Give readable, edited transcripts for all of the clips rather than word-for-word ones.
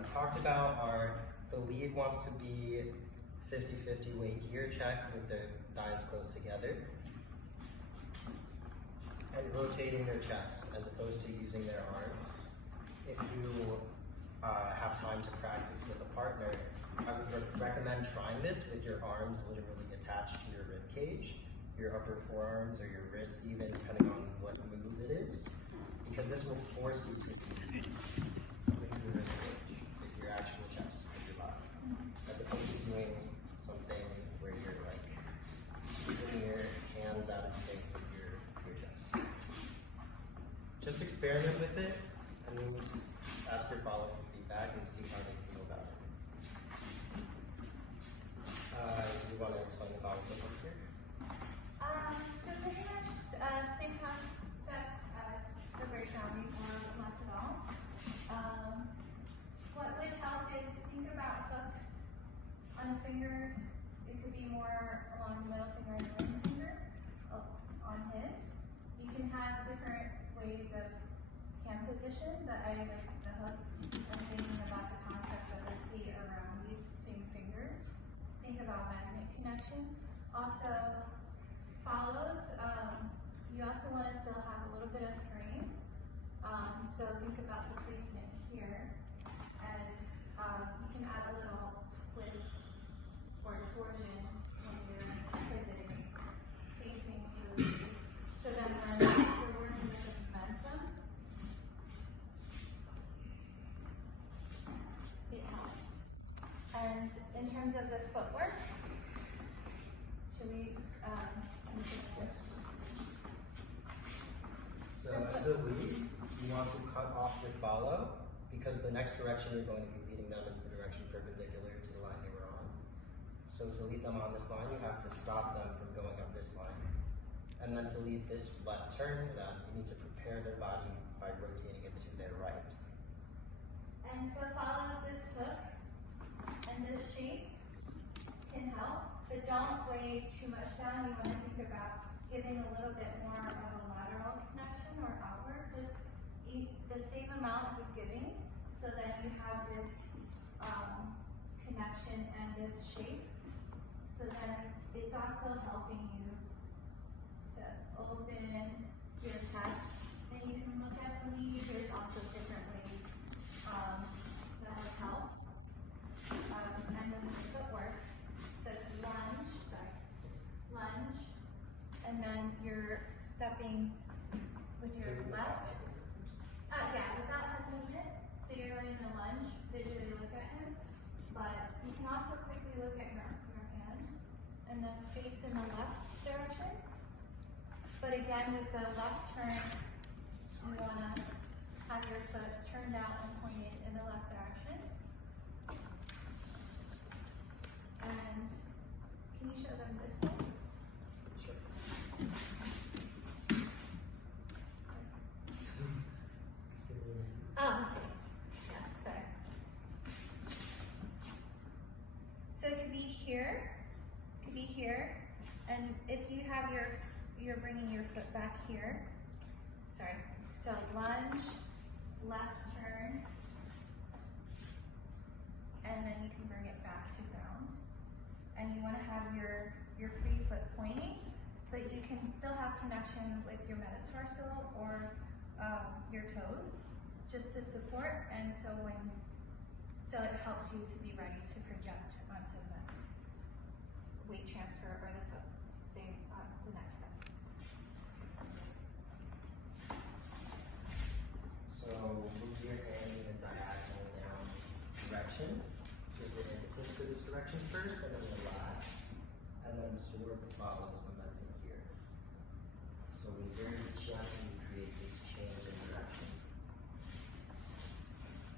we talked about are the lead wants to be 50-50 weight here checked with their thighs close together, and rotating their chest as opposed to using their arms. If you have time to practice with a partner, I would recommend trying this with your arms literally attached to your rib cage, your upper forearms or your wrists even, depending on what move it is, because this will force you to lean into the rib cage with your actual chest, with your body, as opposed to doing something where you're like keeping your hands out of sync with your chest. Just experiment with it and ask your follow for feedback and see how they feel about it. You want to explain the follow footwork here? So pretty much same concept as the breakdown before, but not at all. What would help is think about hooks on the fingers. It could be more along the middle finger and the ring finger on his. You can have different ways of hand position, but I like the hook. I'm thinking about the concept of the seat around these same fingers. Think about magnet connection. Also, follows, you also want to still have a little bit of frame. So think about the placement here, and you can add a little twist or torsion when you're pivoting, facing through. So then when you're working with the momentum, it helps. And in terms of the footwork, should we, Yes. So as a lead, you want to cut off your follow because the next direction you're going to be leading them is the direction perpendicular to the line they were on. So to lead them on this line, you have to stop them from going up this line. And then to lead this left turn for them, you need to prepare their body by rotating it to their right. and so follows this hook and this shape can help, but don't weigh too much down. You want to think about giving a little bit more of a lateral connection or outward. Just eat the same amount he's giving, so that you have this connection and this shape. So then it's also helping you to open your chest. And you can look at the lead. There's also different ways that would help. And then the footwork. So it's lunge, and then you're stepping with your left. Yeah, without having it. So you're letting the lunge, visually look at him, but you can also quickly look at your hand, and then face in the left direction. But again, with the left turn, you want to have your foot turned out and pointed in the left direction. And can you show them this one? Sure. Oh, okay. Yeah, sorry. So it could be here, and if you have you're bringing your foot back here. Sorry. So lunge, left turn, and then you can bring it back to ground. And you want to have your free foot pointing, but you can still have connection with your metatarsal or your toes, just to support. And so it helps you to be ready to project onto the next weight transfer or the foot, the next step. So move your hand in a diagonal down direction. Give your emphasis to this direction first, and then relax, and then absorb the follows momentum here. So we bring the chest and we create this change in direction.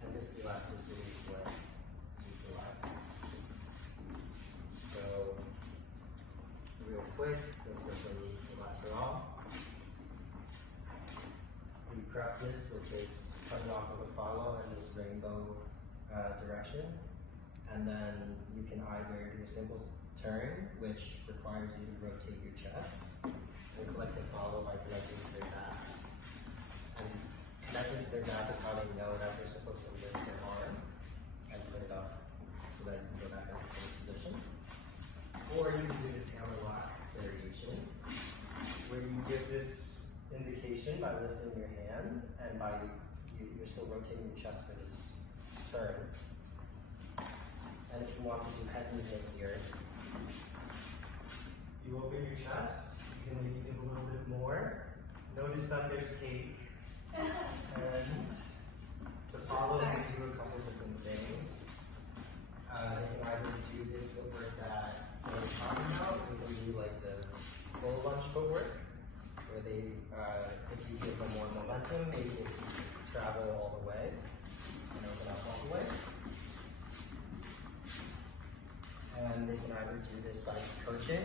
And this elasticity is what Zouk relies on. So real quick, let's go for the lateral. We prep this, which is coming off of a follow in this rainbow direction. And then you can either do a simple turn, which requires you to rotate your chest, and collect the follow by connecting to their back. And connecting to their back is how they know that they're supposed to lift their arm. and put it up so that you can go back into the same position. Or you can do this hammerlock variation, where you give this indication by lifting your hand and by you're still rotating your chest for this turn. And if you want to do head movement here, you open your chest, you can maybe give a little bit more. Notice that there's cake. And to follow, you can do a couple different things. They can either do this footwork that I was talking about. We can do like the full lunge footwork, where they, if you give them more momentum, maybe if you travel all the way and open up all the way. And they can either do this like coaching,